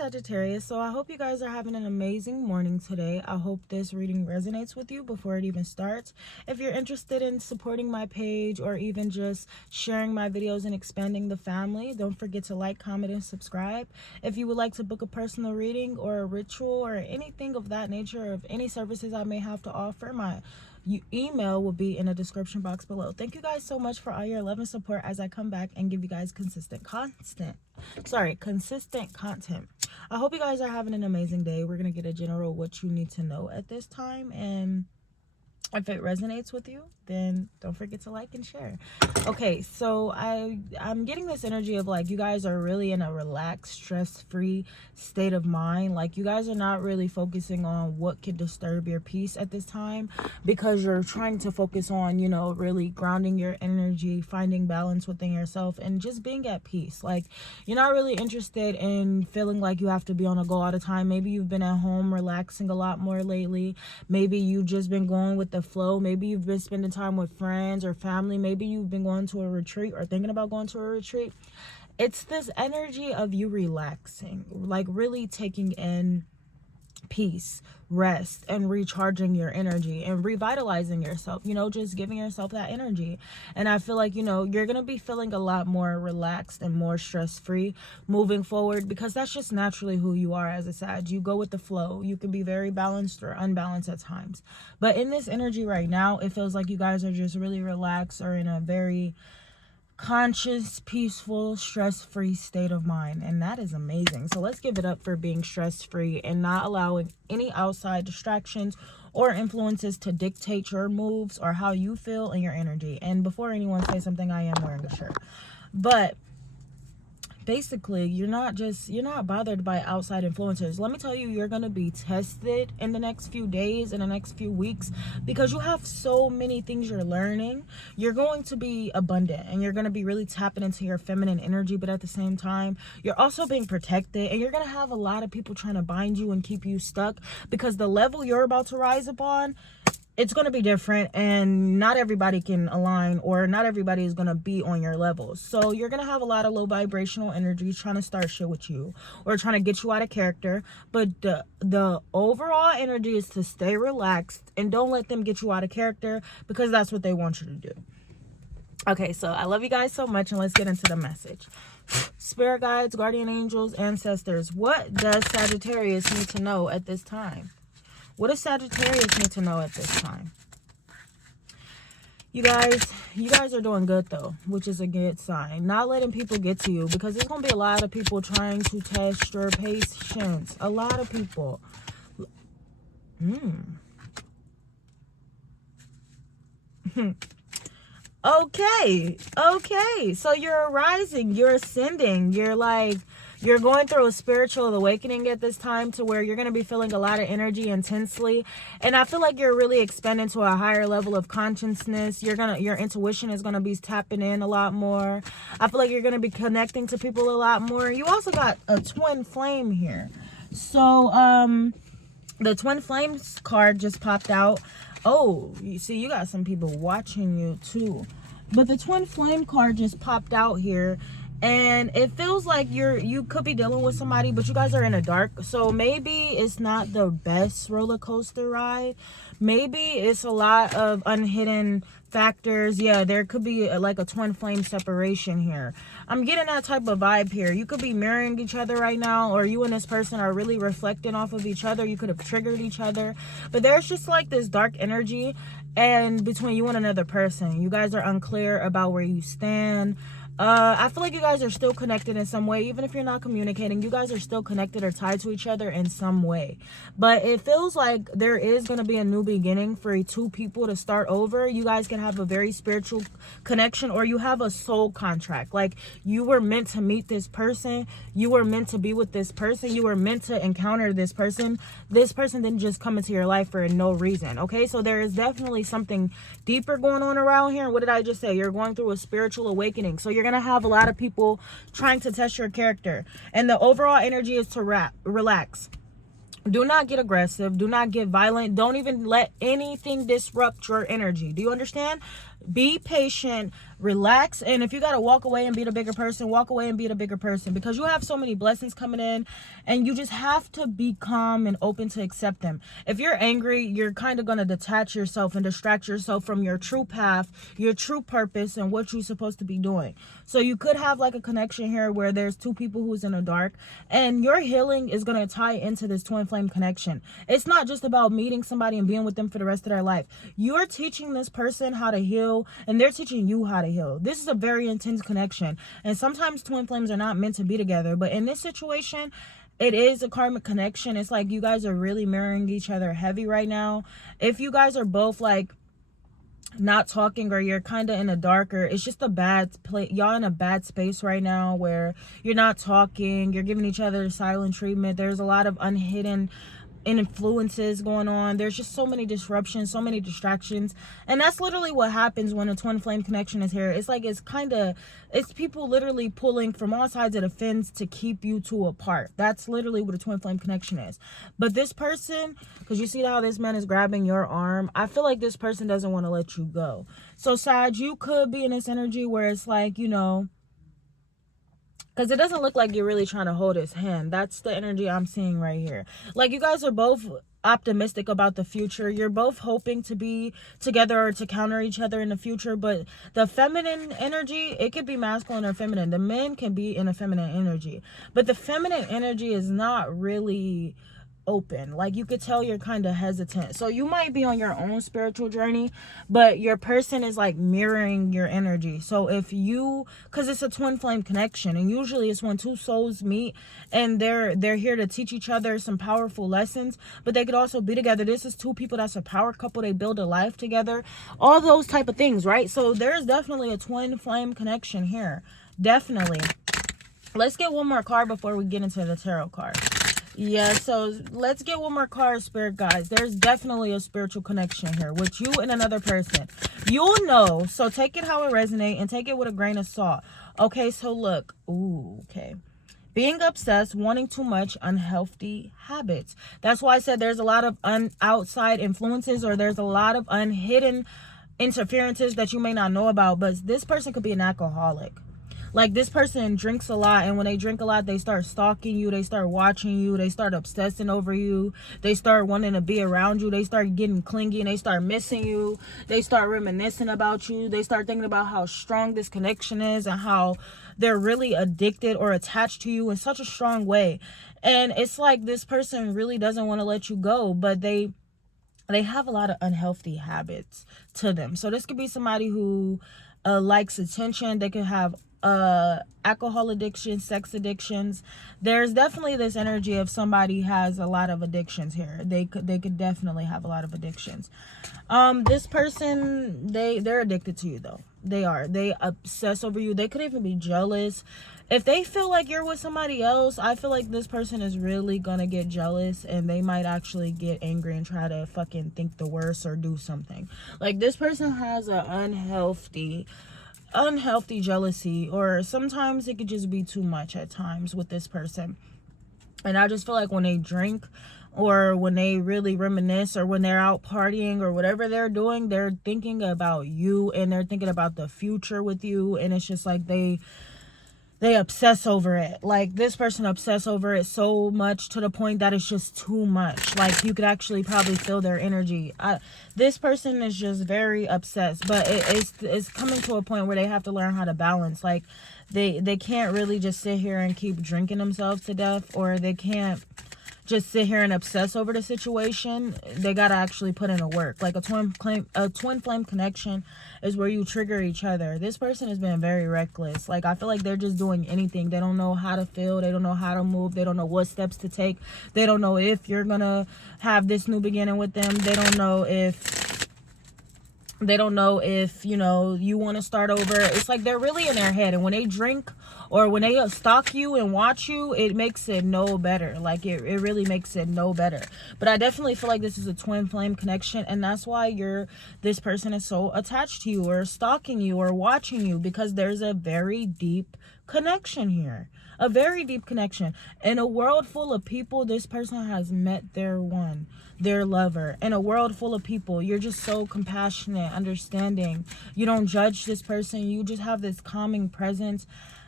Sagittarius. So I hope you guys are having an amazing morning today. I hope this reading resonates with you before it even starts. If you're interested in supporting my page or even just sharing my videos and expanding the family, don't forget to like, comment, and subscribe. If you would like to book a personal reading or a ritual or anything of that nature, of any services I may have to offer, my email will be in the description box below. Thank you guys so much for all your love and support as I come back and give you guys consistent content. I hope you guys are having an amazing day. We're gonna get a general what you need to know at this time, and if it resonates with you, then don't forget to like and share. Okay, so I'm getting this energy of like you guys are really in a relaxed, stress-free state of mind. Like you guys are not really focusing on what could disturb your peace at this time, because you're trying to focus on, you know, really grounding your energy, finding balance within yourself, and just being at peace. Like you're not really interested in feeling like you have to be on a go all the time. Maybe you've been at home relaxing a lot more lately. Maybe you've just been going with the flow. Maybe you've been spending time with friends or family. Maybe you've been going to a retreat or thinking about going to a retreat. It's this energy of you relaxing, like really taking in peace, rest, and recharging your energy and revitalizing yourself, you know, just giving yourself that energy. And I feel like, you know, you're gonna be feeling a lot more relaxed and more stress-free moving forward, because that's just naturally who you are as a Sag. You go with the flow. You can be very balanced or unbalanced at times, but in this energy right now, it feels like you guys are just really relaxed or in a very conscious, peaceful, stress-free state of mind, and that is amazing. So let's give it up for being stress-free and not allowing any outside distractions or influences to dictate your moves or how you feel and your energy. And before anyone says something, I am wearing a shirt, but basically you're not bothered by outside influencers. Let me tell you, you're going to be tested in the next few days, in the next few weeks, because you have so many things you're learning. You're going to be abundant and you're going to be really tapping into your feminine energy, but at the same time you're also being protected, and you're going to have a lot of people trying to bind you and keep you stuck, because the level you're about to rise upon, it's going to be different, and not everybody can align, or not everybody is going to be on your level. So you're going to have a lot of low vibrational energy trying to start shit with you or trying to get you out of character. But the overall energy is to stay relaxed and don't let them get you out of character, because that's what they want you to do. Okay, so I love you guys so much, and let's get into the message. Spirit guides, guardian angels, ancestors, what does Sagittarius need to know at this time? What does Sagittarius need to know at this time? You guys are doing good though, which is a good sign. Not letting people get to you, because there's going to be a lot of people trying to test your patience. A lot of people. Okay. So you're rising, you're ascending, you're going through a spiritual awakening at this time, to where you're going to be feeling a lot of energy intensely. And I feel like you're really expanding to a higher level of consciousness. Your intuition is going to be tapping in a lot more. I feel like you're going to be connecting to people a lot more. You also got a twin flame here. So the twin flames card just popped out. Oh, you see, you got some people watching you too. But the twin flame card just popped out here. And it feels like you could be dealing with somebody, but you guys are in the dark. So maybe it's not the best roller coaster ride. Maybe it's a lot of unhidden factors. Yeah, there could be like a twin flame separation here. I'm getting that type of vibe here. You could be mirroring each other right now, or you and this person are really reflecting off of each other. You could have triggered each other, but there's just like this dark energy and between you and another person. You guys are unclear about where you stand. I feel like you guys are still connected in some way. Even if you're not communicating, you guys are still connected or tied to each other in some way. But it feels like there is going to be a new beginning for two people to start over. You guys can have a very spiritual connection, or you have a soul contract. Like you were meant to meet this person. You were meant to be with this person. You were meant to encounter this person. This person didn't just come into your life for no reason. Okay, so there is definitely something deeper going on around here. What did I just say? You're going through a spiritual awakening. So you're going to have a lot of people trying to test your character, and the overall energy is to relax. Do not get aggressive. Do not get violent. Don't even let anything disrupt your energy. Do you understand? Be patient, relax, and if you got to walk away and be the bigger person, walk away and be the bigger person, because you have so many blessings coming in, and you just have to be calm and open to accept them. If you're angry, you're kind of going to detach yourself and distract yourself from your true path, your true purpose, and what you're supposed to be doing. So you could have like a connection here where there's two people who's in the dark, and your healing is going to tie into this twin flame connection. It's not just about meeting somebody and being with them for the rest of their life. You're teaching this person how to heal, and they're teaching you how to heal. This is a very intense connection, and sometimes twin flames are not meant to be together, but in this situation, it is a karmic connection. It's like you guys are really mirroring each other heavy right now. If you guys are both like not talking, or you're kind of in a darker, it's just a bad place. Y'all in a bad space right now where you're not talking, you're giving each other silent treatment. There's a lot of unhidden influences going on. There's just so many disruptions, so many distractions, and that's literally what happens when a twin flame connection is here. It's like it's people literally pulling from all sides of the fence to keep you two apart. That's literally what a twin flame connection is. But this person, because you see how this man is grabbing your arm, I feel like this person doesn't want to let you go. So Sag, you could be in this energy where it's like, you know, because it doesn't look like you're really trying to hold his hand. That's the energy I'm seeing right here. Like, you guys are both optimistic about the future. You're both hoping to be together or to counter each other in the future. But the feminine energy, it could be masculine or feminine. The men can be in a feminine energy. But the feminine energy is not really open. Like, you could tell you're kind of hesitant. So you might be on your own spiritual journey, but your person is like mirroring your energy. So if you, because it's a twin flame connection, and usually it's when two souls meet and they're here to teach each other some powerful lessons, but they could also be together. This is two people that's a power couple. They build a life together, all those type of things, right? So there's definitely a twin flame connection here. Definitely. Let's get one more card before we get into the tarot card. Yeah, so let's get one more card, spirit guys. There's definitely a spiritual connection here with you and another person. You'll know. So take it how it resonates and take it with a grain of salt. Okay, so look. Ooh, okay. Being obsessed, wanting too much, unhealthy habits. That's why I said there's a lot of outside influences, or there's a lot of unhidden interferences that you may not know about. But this person could be an alcoholic. Like, this person drinks a lot, and when they drink a lot, they start stalking you, they start watching you, they start obsessing over you, they start wanting to be around you, they start getting clingy, and they start missing you, they start reminiscing about you, they start thinking about how strong this connection is and how they're really addicted or attached to you in such a strong way. And it's like this person really doesn't want to let you go, but they have a lot of unhealthy habits to them. So this could be somebody who likes attention. They could have alcohol addiction, sex addictions. There's definitely this energy of somebody has a lot of addictions here. They could definitely have a lot of addictions. This person, they're addicted to you though. They obsess over you. They could even be jealous. If they feel like you're with somebody else, I feel like this person is really gonna get jealous, and they might actually get angry and try to fucking think the worst or do something. Like, this person has an unhealthy jealousy, or sometimes it could just be too much at times with this person. And I just feel like when they drink, or when they really reminisce, or when they're out partying, or whatever they're doing, they're thinking about you, and they're thinking about the future with you, and it's just like they obsess over it. Like, this person obsess over it so much to the point that it's just too much. Like, you could actually probably feel their energy. This person is just very obsessed, but it's coming to a point where they have to learn how to balance. Like, they can't really just sit here and keep drinking themselves to death, or they can't just sit here and obsess over the situation. They gotta actually put in the work. Like, a twin flame connection is where you trigger each other. This person has been very reckless. Like, I feel like they're just doing anything. They don't know how to feel. They don't know how to move. They don't know what steps to take. They don't know if you're gonna have this new beginning with them. They don't know if you know, you want to start over. It's like they're really in their head, and when they drink or when they stalk you and watch you, it makes it no better. Like, it really makes it no better. But I definitely feel like this is a twin flame connection, and that's why this person is so attached to you, or stalking you, or watching you, because there's a very deep connection here. A very deep connection. In a world full of people, this person has met their one, their lover. In a world full of people, you're just so compassionate, understanding. You don't judge this person. You just have this calming presence.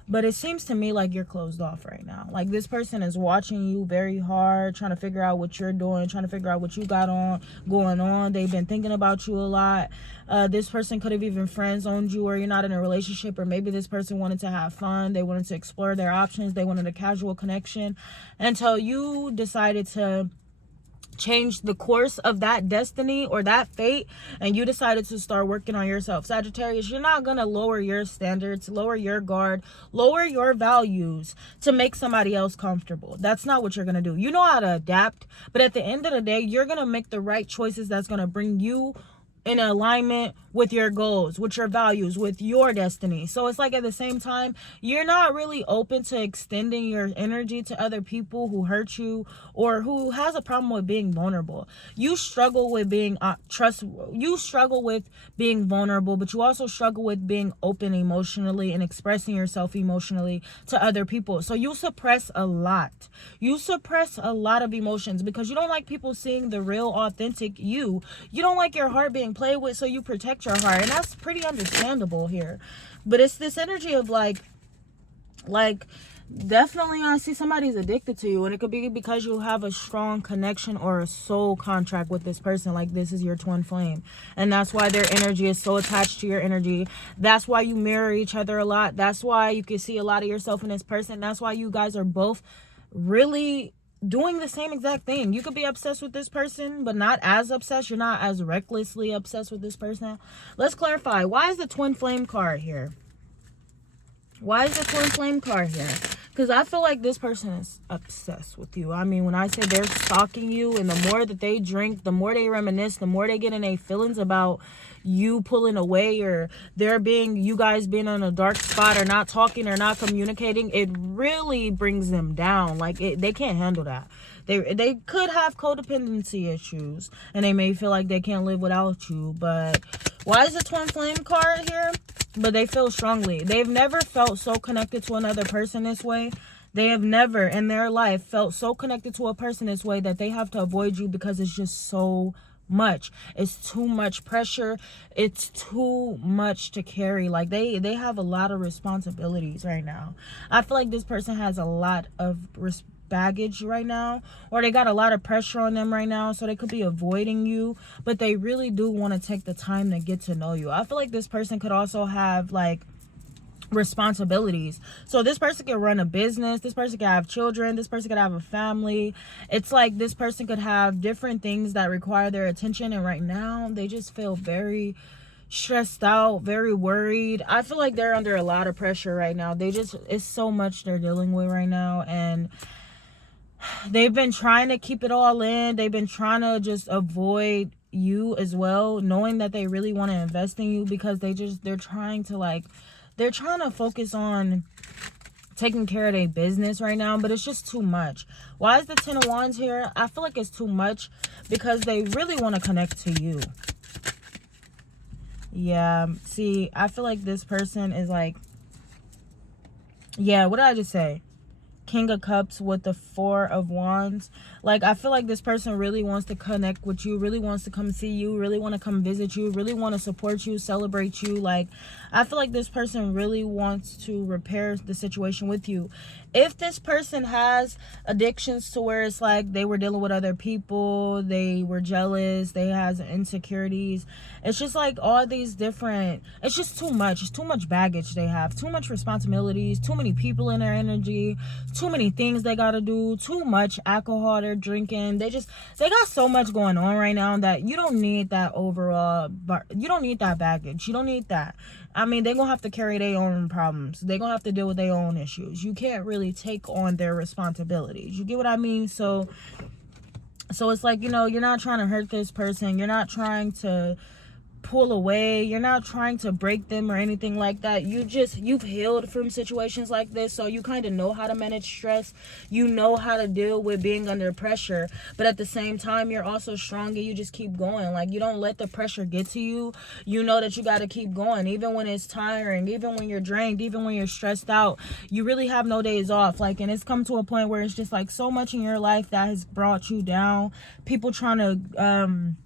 But it seems to me like you're closed off right now. Like this person is watching you very hard, trying to figure out what you're doing, trying to figure out what you got going on. They've been thinking about you a lot. This person could have even friend-zoned you, or you're not in a relationship, or maybe this person wanted to have fun. They wanted to explore their options. They wanted a casual connection until you decided to change the course of that destiny or that fate, and you decided to start working on yourself. Sagittarius, you're not gonna lower your standards, lower your guard, lower your values to make somebody else comfortable. That's not what you're gonna do. You know how to adapt, but at the end of the day, you're gonna make the right choices that's gonna bring you in alignment with your goals, with your values, with your destiny. So it's like at the same time, you're not really open to extending your energy to other people who hurt you or who has a problem with being vulnerable. You struggle with being you struggle with being vulnerable, but you also struggle with being open emotionally and expressing yourself emotionally to other people. So you suppress a lot. You suppress a lot of emotions because you don't like people seeing the real, authentic you. You don't like your heart being played with, so you protect your heart, and that's pretty understandable here. But it's this energy of like definitely I see somebody's addicted to you, and it could be because you have a strong connection or a soul contract with this person. Like this is your twin flame, and that's why their energy is so attached to your energy. That's why you mirror each other a lot. That's why you can see a lot of yourself in this person. That's why you guys are both really doing the same exact thing. You could be obsessed with this person, but not as obsessed. You're not as recklessly obsessed with this person. Let's clarify. Why is the twin flame card here? Why is the twin flame card here? Because I feel like this person is obsessed with you. I mean, when I say they're stalking you, and the more that they drink, the more they reminisce, the more they get in their feelings about you pulling away, or you guys being on a dark spot, or not talking, or not communicating, it really brings them down. Like they can't handle that. They could have codependency issues, and they may feel like they can't live without you. But why is the twin flame card here? But they feel strongly. They've never felt so connected to another person this way. They have never in their life felt so connected to a person this way that they have to avoid you because it's just so much. It's too much pressure. It's too much to carry. Like they have a lot of responsibilities right now. I feel like this person has a lot of baggage right now, or they got a lot of pressure on them right now, so they could be avoiding you, but they really do want to take the time to get to know you. I feel like this person could also have like responsibilities. So this person could run a business, this person could have children, this person could have a family. It's like this person could have different things that require their attention, and right now they just feel very stressed out, very worried. I feel like they're under a lot of pressure right now. It's so much they're dealing with right now, and they've been trying to keep it all in. They've been trying to just avoid you as well, knowing that they really want to invest in you, because they're trying to focus on taking care of their business right now, but it's just too much. Why is the 10 of Wands here? I feel like it's too much because they really want to connect to you. Yeah, see, I feel like this person is like, yeah, what did I just say? King of Cups with the 4 of Wands. Like, I feel like this person really wants to connect with you, really wants to come see you, really want to come visit you, really want to support you, celebrate you. Like, I feel like this person really wants to repair the situation with you. If this person has addictions to where it's like they were dealing with other people, they were jealous, they has insecurities, it's just like all these different, it's just too much. It's too much baggage they have, too much responsibilities, too many people in their energy, too many things they gotta do, too much alcohol they're drinking. They got so much going on right now that you don't need that overall, you don't need that baggage. You don't need that. I mean, they're gonna have to carry their own problems. They're gonna have to deal with their own issues. You can't really take on their responsibilities. You get what I mean? So it's like, you know, you're not trying to hurt this person. You're not trying to pull away. You're not trying to break them or anything like that. You've healed from situations like this, so you kind of know how to manage stress. You know how to deal with being under pressure, but at the same time, you're also strong and you just keep going. Like, you don't let the pressure get to you. You know that you got to keep going, even when it's tiring, even when you're drained, even when you're stressed out. You really have no days off. Like, and it's come to a point where it's just like so much in your life that has brought you down. People trying to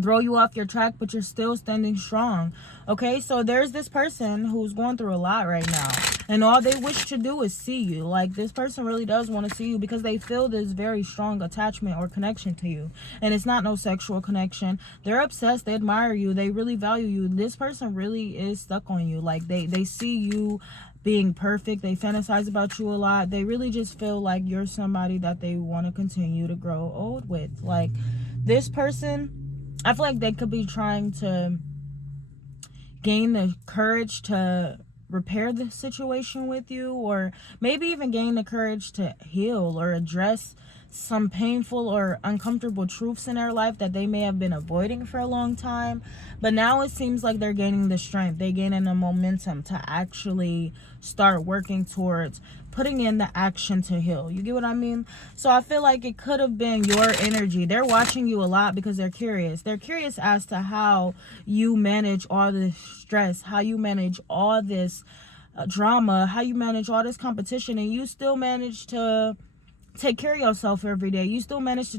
throw you off your track, but you're still standing strong. Okay, so there's this person who's going through a lot right now, and all they wish to do is see you. Like, this person really does want to see you because they feel this very strong attachment or connection to you, and it's not no sexual connection. They're obsessed, they admire you, they really value you. This person really is stuck on you. Like, they see you being perfect, they fantasize about you a lot. They really just feel like you're somebody that they want to continue to grow old with. Like, this person, I feel like they could be trying to gain the courage to repair the situation with you, or maybe even gain the courage to heal or address some painful or uncomfortable truths in their life that they may have been avoiding for a long time. But now it seems like they're gaining the strength, they're gaining the momentum to actually start working towards putting in the action to heal. You get what I mean? So I feel like it could have been your energy. They're watching you a lot because they're curious. They're curious as to how you manage all this stress, how you manage all this drama, how you manage all this competition, and you still manage to take care of yourself every day. You still manage to